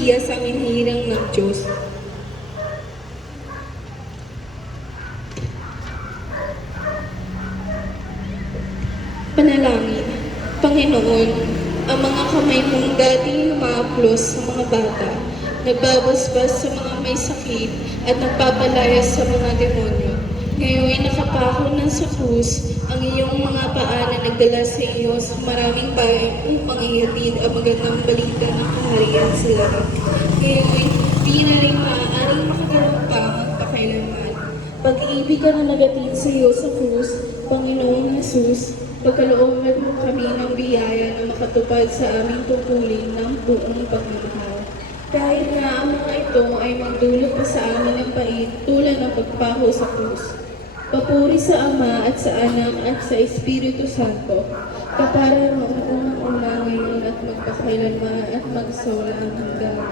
Maria sa hinirang ng Diyos. Panalangin. Panginoon, ang mga kamay mong dating humahaplos sa mga bata, nagbabasbas sa mga may sakit at nagpapalaya sa mga demonyo. Ngayon nakapako na sa krus ang iyong mga paa na nagdala sa iyo sa maraming bayan upang ihatid ang magandang balita ng kaharian sa lahat. Ngayon, di na rin maaaring makagalaw pa magpakailanman. Pag-ibig ka na nagatid sa iyo sa krus, Panginoong Jesus, pagkalooban mo kami ng biyaya na makatupad sa aming tungkulin ng buong pagmamahal. Kahit na ang mga ito ay magdulot pa sa amin ng pait tulad ng pagpako sa krus. Papuri sa Ama at sa Anak at sa Espiritu Santo, kapara noong unang-una ngayon at magpakailanman at magsawalang hanggan.